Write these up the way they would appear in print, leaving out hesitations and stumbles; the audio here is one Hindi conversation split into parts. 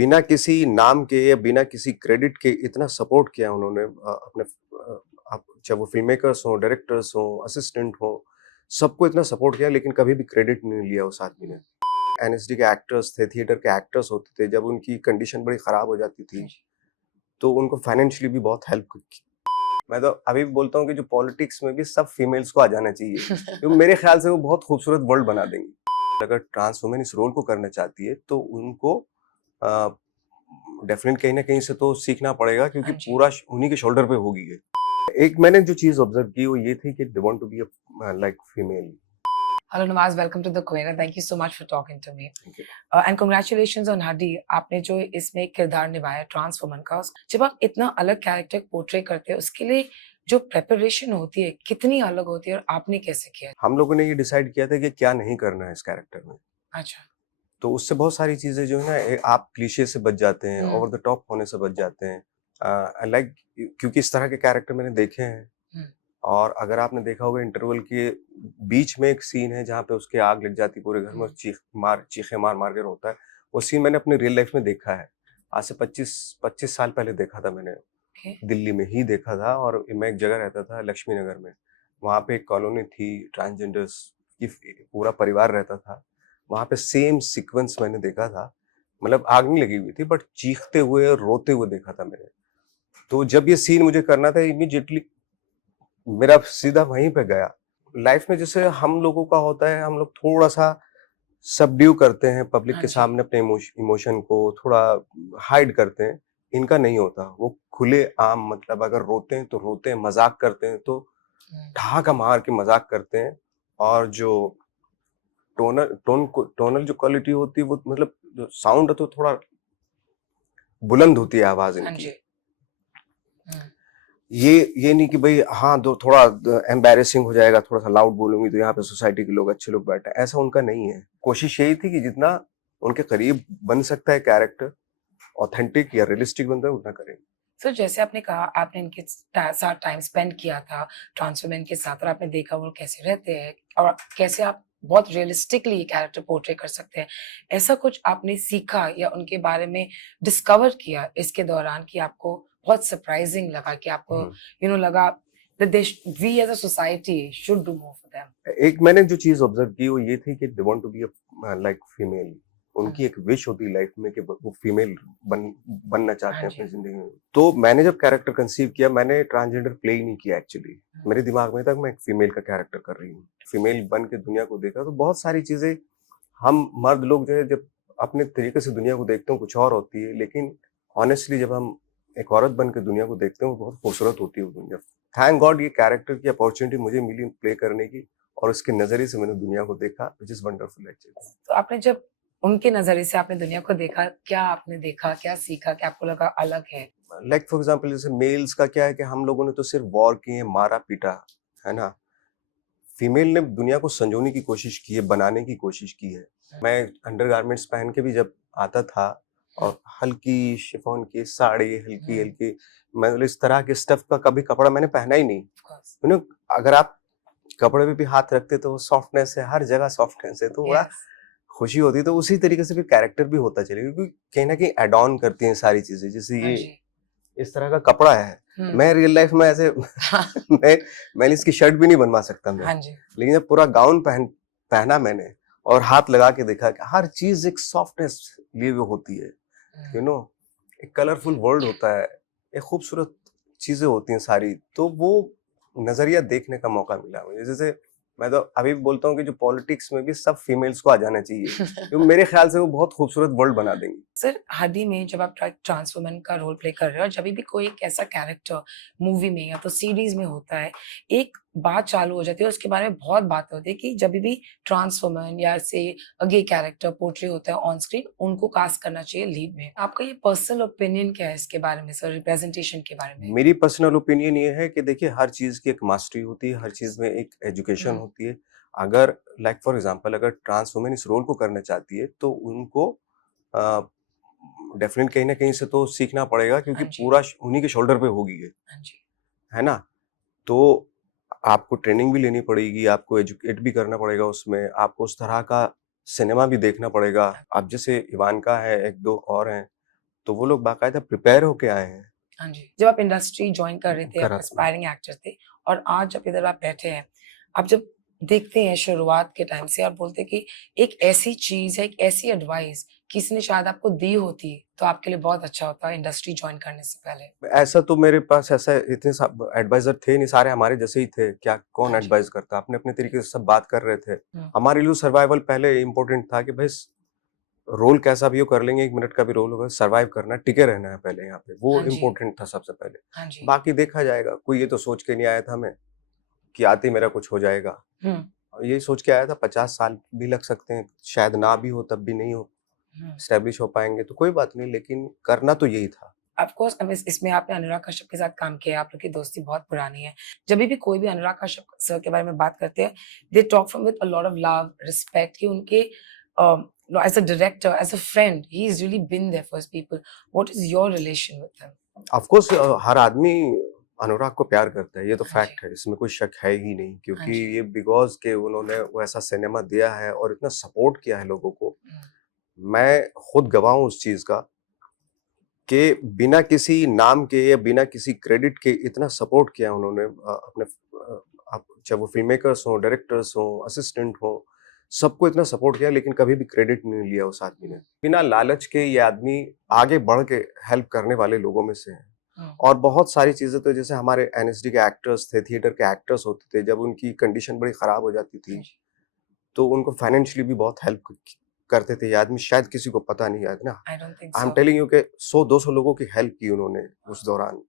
बिना किसी नाम के या बिना किसी क्रेडिट के इतना सपोर्ट किया उन्होंने अपने आप चाहे वो फ़िल्म मेकर्स हों, डायरेक्टर्स हों, असिस्टेंट हों, सबको इतना सपोर्ट किया लेकिन कभी भी क्रेडिट नहीं लिया उस आदमी ने। एनएसडी के एक्टर्स थे, थिएटर के एक्टर्स होते थे, जब उनकी कंडीशन बड़ी ख़राब हो जाती थी, तो उनको फाइनेंशियली भी बहुत हेल्प की। मैं तो अभी भी बोलता हूँ कि जो पॉलिटिक्स में भी सब फीमेल्स को आ जाना चाहिए, क्योंकि मेरे ख्याल से वो बहुत खूबसूरत वर्ल्ड बना देंगी। अगर ट्रांस वुमेन इस रोल को करना चाहती है, तो उनको डेफिनेटली कहीं न कहीं से तो सीखना पड़ेगा क्योंकि हाँ जी। पूरा उन्हीं के शोल्डर पे होगी ये। एक मैंने जो चीज़ ऑब्ज़र्व की वो ये थी कि they want to be like female. Hello Nawaz, welcome to the queen and thank you so much for talking to me. Thank you. And congratulations on हडी, आपने जो इसमें एक किरदार निभाया ट्रांस वुमन का। जब आप इतना अलग कैरेक्टर पोर्ट्रे करते हैं, उसके लिए जो प्रिपरेशन होती है कितनी अलग होती है और आपने कैसे किया? हम लोगों ने ये डिसाइड किया था कि क्या नहीं करना है इस कैरेक्टर में। अच्छा। तो उससे बहुत सारी चीज़ें जो है ना आप क्लीशे से बच जाते हैं, हुँ, ओवर द टॉप होने से बच जाते हैं। लाइक क्योंकि इस तरह के कैरेक्टर मैंने देखे हैं। हुँ, और अगर आपने देखा होगा इंटरवल के बीच में एक सीन है जहाँ पे उसके आग लग जाती है पूरे घर में और हुँ, चीखें मार मार के रोता है। वो सीन मैंने अपनी रियल लाइफ में देखा है। आज से 25 साल पहले देखा था मैंने। ओके। दिल्ली में ही देखा था और मैं एक जगह रहता था लक्ष्मी नगर में। वहाँ पे एक कॉलोनी थी ट्रांसजेंडर्स की पूरा परिवार रहता था। वहाँ पे सेम सीक्वेंस मैंने देखा था। मतलब आग नहीं लगी हुई थी बट चीखते हुए और रोते हुए देखा था मैंने। तो जब ये सीन मुझे करना था इमीडिएटली मेरा सीधा वहीं पे गया। लाइफ में जैसे हम लोगों का होता है, हम लोग थोड़ा-सा सबड्यू करते हैं पब्लिक हाँ के जी। सामने अपने इमोशन को थोड़ा हाइड करते हैं। इनका नहीं होता। वो खुलेआम मतलब अगर रोते हैं तो रोते हैं, मज़ाक करते हैं तो हुँ, ठहाका मार के मज़ाक करते हैं। और जो टोनल जो क्वालिटी होती है वो मतलब जो साउंड है तो थोड़ा बुलंद होती है आवाज़ हाँ इनकी। जी। हुँ, ये नहीं कि भई हाँ, दो थोड़ा एम्बैरेसिंग हो जाएगा, थोड़ा-सा लाउड बोलूँगी तो यहाँ पे सोसाइटी के लोग अच्छे लोग बैठे हैं, ऐसा उनका नहीं है। कोशिश यही थी कि जितना उनके करीब बन सकता है कैरेक्टर, ऑथेंटिक या रियलिस्टिक बनता है उतना करें। सर जैसे आपने कहा आपने इनके साथ टाइम स्पेंड किया था ट्रांस वुमेन के साथ और आपने देखा वो कैसे रहते हैं और कैसे आप बहुत रियलिस्टिकली ये कैरेक्टर पोर्ट्रे कर सकते हैं। ऐसा कुछ आपने सीखा या उनके बारे में डिस्कवर किया इसके दौरान कि आपको बहुत सरप्राइजिंग लगा कि आपको हुँ। लगा that they we as a society should do more for them? एक मैंने जो चीज़ ऑब्ज़र्व की वो ये थी कि they want to be like female. उनकी एक विश होती है लाइफ में कि वो फीमेल बनना चाहते हाँ हैं जी। अपनी ज़िंदगी में। तो मैंने जब कैरेक्टर कंसीव किया मैंने ट्रांसजेंडर प्ले ही नहीं किया एक्चुअली। मेरे दिमाग में था कि मैं एक फीमेल का कैरेक्टर कर रही हूँ। फीमेल बन के दुनिया को देखा तो बहुत सारी चीज़ें हम मर्द लोग जो है जब अपने तरीके से दुनिया को देखते हैं कुछ और होती है, लेकिन ऑनेस्टली जब हम एक औरत बन के दुनिया को देखते हैं वो बहुत खूबसूरत होती है वो दुनिया। थैंक गॉड ये कैरेक्टर की अपॉर्चुनिटी मुझे मिली प्ले करने की और उसके नज़रिए से मैंने दुनिया को देखा व्हिच इज़ वंडरफुल एक्चुअली। तो आपने जब उनके नजरिए से आपने दुनिया को देखा, क्या आपने देखा, क्या सीखा, क्या आपको लगा अलग है? लाइक फॉर एग्जांपल जैसे मेल्स का क्या है कि हम लोगों ने तो सिर्फ वॉर किए, मारा-पीटा, है ना? फीमेल ने दुनिया को संजोने की कोशिश की है, बनाने की कोशिश की है। मैं अंडरगारमेंट्स पहन के भी जब आता था हुँ, और हल्की शिफॉन की साड़ी, हुँ, हल्की-हल्की मतलब इस तरह के स्टफ का कभी कपड़ा मैंने पहना ही नहीं। Of course. यू नो अगर आप कपड़े पे भी हाथ रखते तो सॉफ्टनेस है, हर जगह सॉफ्टनेस है, तो बड़ा यस। खुशी होती है। तो उसी तरीके से फिर कैरेक्टर भी होता चलेगा क्योंकि कहीं न कहीं ऐड ऑन करती हैं सारी चीज़ें। जैसे हाँ ये जी। इस तरह का कपड़ा है, हुँ। मैं रियल लाइफ में ऐसे मैं मैंने इसकी शर्ट भी नहीं बनवा सकता मैं। हाँ जी। लेकिन जब पूरा गाउन पहना मैंने और हाथ लगा के देखा कि हर चीज़ एक सॉफ्टनेस लिए हुए होती है, यू हुँ, नो एक कलरफुल वर्ल्ड होता है, एक खूबसूरत चीज़ें होती हैं सारी, तो वो नज़रिया देखने का मौका मिला मुझे। जैसे मैं तो अभी भी बोलता हूँ कि जो पॉलिटिक्स में भी सब फीमेल्स को आ जाना चाहिए, क्योंकि मेरे ख्याल से वो बहुत खूबसूरत वर्ल्ड बना देंगी। सर हाल ही में जब आप ट्रांस वुमन का रोल प्ले कर रहे हो और जभी भी कोई एक ऐसा कैरेक्टर मूवी में या तो सीरीज में होता है, एक बात चालू हो जाती है और उसके बारे में बहुत बातें होती है कि जभी भी ट्रांस वुमन या से गे कैरेक्टर पोर्ट्रे होता है ऑन स्क्रीन, उनको कास्ट करना चाहिए लीड में। आपका ये पर्सनल ओपिनियन क्या है इसके बारे में सर, रिप्रेजेंटेशन के बारे में? मेरी पर्सनल ओपिनियन ये है कि देखिए हर चीज़ की एक मास्टरी होती है, हर चीज़ में एक एजुकेशन हुँ, होती है। अगर लाइक फॉर एग्ज़ाम्पल अगर ट्रांस वुमन इस रोल को करना चाहती है तो उनको अ, डेफ़िनेटली कहीं न कहीं से तो सीखना पड़ेगा क्योंकि हाँ जी, पूरा उन्हीं के शोल्डर पे होगी ये, हाँ जी। है ना? तो आपको ट्रेनिंग भी लेनी पड़ेगी, आपको एजुकेट भी करना पड़ेगा उसमें, आपको उस तरह का सिनेमा भी देखना पड़ेगा। अब जैसे इवान्का है, 1-2 और हैं, तो वो लोग बाकायदा प्रिपेयर होके आए हैं। हाँ जी। जब आप इंडस्ट्री जॉइन कर रहे थे, आप करा एस्पायरिंग एक्टर थे और आज जब इधर आप बैठे हैं, आप जब देखते हैं शुरुआत के टाइम से और बोलते हैं कि एक ऐसी चीज़ है, एक ऐसी एडवाइस किसी ने शायद आपको दी होती, तो आपके लिए बहुत अच्छा होता इंडस्ट्री जॉइन करने से पहले। ऐसा तो मेरे पास ऐसा इतने एडवाइजर थे नहीं, सारे हमारे जैसे ही थे। क्या कौन हाँ जी। एडवाइस करता, अपने अपने तरीके से सब बात कर रहे थे। हुँ, हमारे लिए सर्वाइवल पहले इम्पोर्टेंट था कि भाई रोल कैसा भी हो कर लेंगे, 1 मिनट का भी रोल होगा, सर्वाइव करना है, टिके रहना है पहले यहाँ पे, वो हाँ जी, इम्पोर्टेंट था सबसे पहले। हाँ जी। बाकी देखा जाएगा। कोई ये तो सोच के नहीं आया था हमें कि आते ही मेरा कुछ हो जाएगा। हुँ, और यही सोच के आया था 50 साल भी लग सकते हैं, शायद ना भी हो तब भी नहीं हो, हुँ। एस्टेब्लिश हो पाएँगे तो कोई बात नहीं, लेकिन करना तो यही था। ऑफ कोर्स अब इसमें आपने अनुराग कश्यप के साथ काम किया है, आप लोग की दोस्ती बहुत पुरानी है। जभी भी कोई भी अनुराग कश्यप सर के बारे में बात करते हैं, they talk from with a lot of love, respect कि उनके as a director, as a friend, he has really been there for his people. What is your relation with him? Of course हर आदमी अनुराग को प्यार करता है, ये तो हाँ जी, फैक्ट है, इसमें कोई शक है ही नहीं, हाँ क्योंकि जी। ये बिकॉज़ के उन्होंने वो ऐसा सिनेमा दिया है और इतना सपोर्ट किया है लोगों को। हुँ, मैं खुद गवाह हूँ उस चीज़ का कि बिना किसी नाम के या बिना किसी क्रेडिट के इतना सपोर्ट किया उन्होंने अपने आप चाहे वो फ़िल्म मेकर्स हों, डायरेक्टर्स हों, असिस्टेंट हों, सबको इतना सपोर्ट किया लेकिन कभी भी क्रेडिट नहीं लिया उस आदमी ने। हुँ, बिना लालच के ये आदमी आगे बढ़ के हेल्प करने वाले लोगों में से है। हुँ, और बहुत सारी चीज़ें तो जैसे हमारे एनएसडी के एक्टर्स थे, थिएटर के एक्टर्स होते थे, जब उनकी कंडीशन बड़ी खराब हो जाती हाँ थी, जी। तो उनको फाइनेंशियली भी बहुत हेल्प करते थे। ये आदमी शायद किसी को पता नहीं है ना। I don't think I am so. Telling you कि 100-200 लोगों की हेल्प की उन्होंने उस दौरान।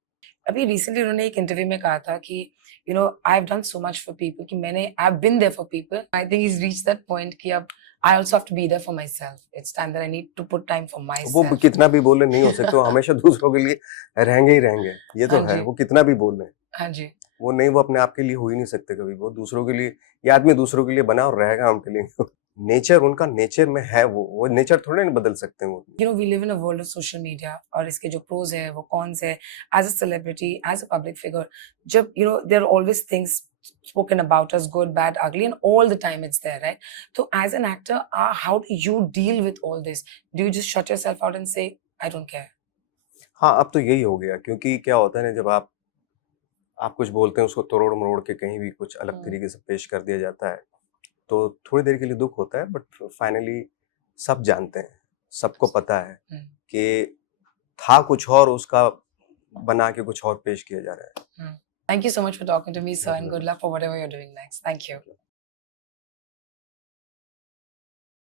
अभी रिसेंटली उन्होंने एक इंटरव्यू में कहा था कि I have done so much for people कि मैंने I have been there for people. I think he has reached that point कि अब I also have to be there for myself. It's time that I need to put time for my वो सेल्फ। कितना भी बोले नहीं हो सकते, वो हमेशा दूसरों के लिए रहेंगे ही रहेंगे। ये तो हाँ है, जी, वो कितना भी बोल लें। हाँ जी। वो नहीं, वो अपने आप के लिए हो ही नहीं सकते कभी। वो दूसरों के लिए, ये आदमी दूसरों के लिए बना और रहेगा उनके लिए। नेचर उनका नेचर में है वो नेचर थोड़े ना बदल सकते हैं वो। We live in a world of social media और इसके जो प्रोज है वो कॉन्स है। As a celebrity, as a public figure, जब there are always things spoken about us, good, bad, ugly, and all the time it's there, right? So as an actor, how do you deal with all this? Do you just shut yourself out and say I don't care? हाँ, अब तो यही हो गया, क्योंकि क्या होता है ना, जब आप कुछ बोलते हैं उसको तोड़-मरोड़ के कहीं भी कुछ अलग Hmm, तरीके से पेश कर दिया जाता है, तो थोड़ी देर के लिए दुःख होता है, बट फाइनली सब जानते हैं, सबको पता है hmm, कि था कुछ और, उसका बना के कुछ और पेश किया जा रहा है। hmm. Thank you so much for talking to me, sir, and good धन्यवाद। luck for whatever you're doing next. Thank you.